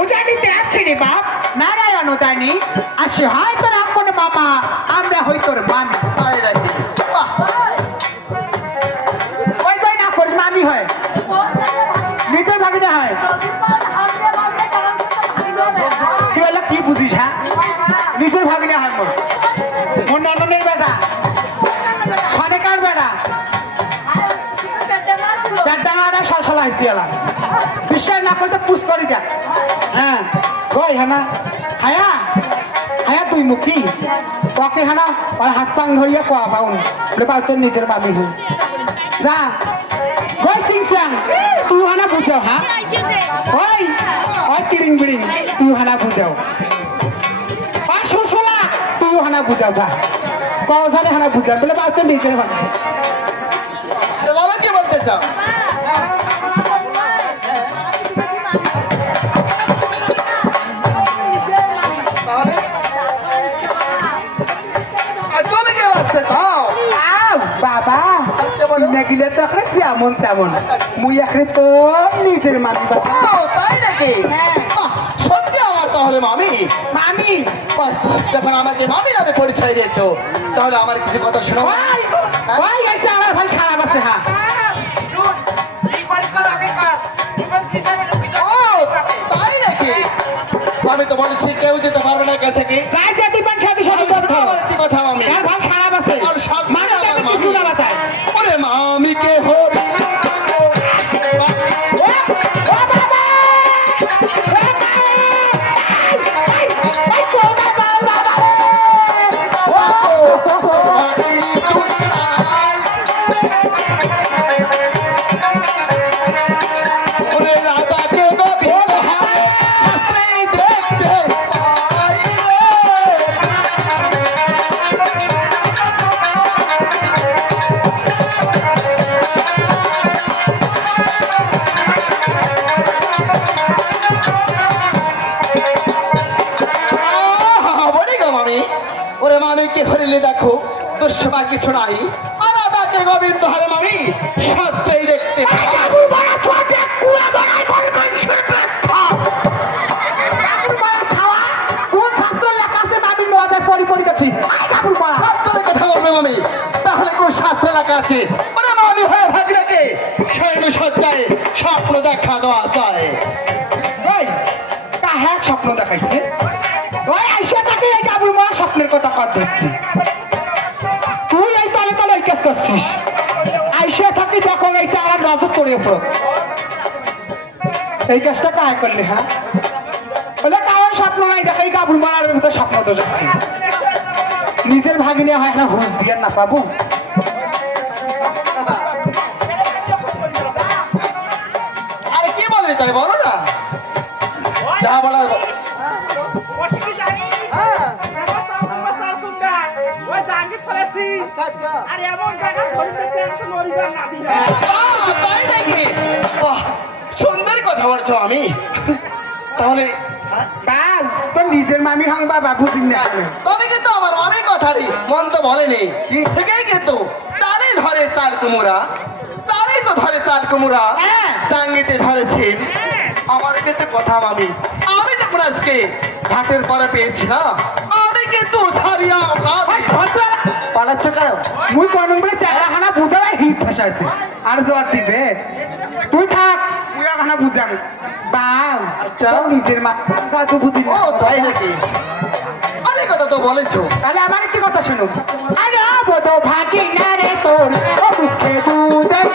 পূজা দিতে আসছি রে বাপ। নারায়ণ দানি আসে হয় তোর আপন মামা, আমরা হই তোর মামি। ওই ভাই না করিস মামি হয়, নিজের ভাগিনা হয়। তুই এলা কি বুঝিস? হ্যাঁ, নিজের ভাগিনা হয় মোর। মোর ননদের বেটা, সনেকার বেটা, ডাঙারা সলসলা হইতে এলাম। বিশ্বাস না করতে পুষ করি দেখ। হ্যাঁ কই হ্যাঁ না হায়া হায়া তুই মুখী তোকে হ্যাঁ না ওই হাত পাং ধরিয়া কোয়া পাউন বলে পাও তোর নিজের মামি হই যা। ওই সিংচাং তুই হানা বুঝাও। হ্যাঁ ওই ওই তিরিং বিড়িং তুই হানা বুঝাও। ওই সলসলা তুই হানা বুঝাও যা। কওজানে হানা বুঝাও বলে পাও তোর নিজের মামি। বলো কি বলতে চাও? বাবা গিলে তো এখন যেমন তেমন মুই এখন তো নিজের মামি। তাই নাকি? সত্যি আমার তাহলে মামি। মামি যখন আমাকে মামি নামে পরিচয় দিয়েছো তাহলে আমার কিছু কথা শোনো। ভাই আছে আমার ভাই খারাপ আছে। হ্যাঁ তাই নাকি? আমি তো বলেছি কেউ যেতে পারবে না এখান থেকে। যাই যেতে পান সাথে সাথে কথা মামি আর ভাই খারাপ আছে। ওরে মামি কে হরি ওরে মামিকে হরিলে দেখো তোর সবার কিছু নাই। আর আদাকে গোবিন্দ হরে মামি সত্যই দেখতে কথা বলবে মামি। তাহলে কোন শাস্ত্র লেখা আছে ওরে মামি হয়ে ভাগলেকে শৈব সজ্জায় স্বপ্ন দেখা দেওয়া যায়? হ্যাঁ স্বপ্ন দেখাইছে ওই আইসা তাকে এই কাবুল মা স্বপ্নের কথা কর ধরছি। তুই এই তলে তলে এই কাজ করছিস। আইসা থাকি দেখো এই চারা নজর পড়ে পড়ো এই কাজটা কাজ করলে। হ্যাঁ বলে কারণ স্বপ্ন নাই দেখো এই কাবুল মারার ভিতরে স্বপ্ন তো যাচ্ছি। নিজের ভাগিনে হয় না হুঁশ দিয়ে না পাবো। আরে কি বলবি তাই বলো না যা বলার। সুন্দর কথা বলছো আমি। তাহলে তোর নিজের মামি হং বাবা বুঝিস না। তবে কিন্তু আমার অনেক কথারই মন তো বলেনি ঠিকই কিন্তু চালে ধরে চাল কুমুরা চালে তো ধরে চাল কুমুরা টাঙ্গিতে ধরেছে আমার কিন্তু কথা মামি। আমি যখন আজকে ঘাটের পরে পেয়েছি না আমি কিন্তু সারিয়া পালাচ্ছ কেন? মুই কোন বলে চেহারাখানা বুঝাই হিট ফাঁসাইছে আর জোয়ার দিবে। তুই থাক মুই খানা বুঝাবি বাউ। আচ্ছা নিজের মা তো বুঝি। ও তাই নাকি? অনেক কথা তো বলেছো। তাহলে আমার একটি কথা শুনো। আরে বড় ভাগিনা রে তোর মুখে দুধ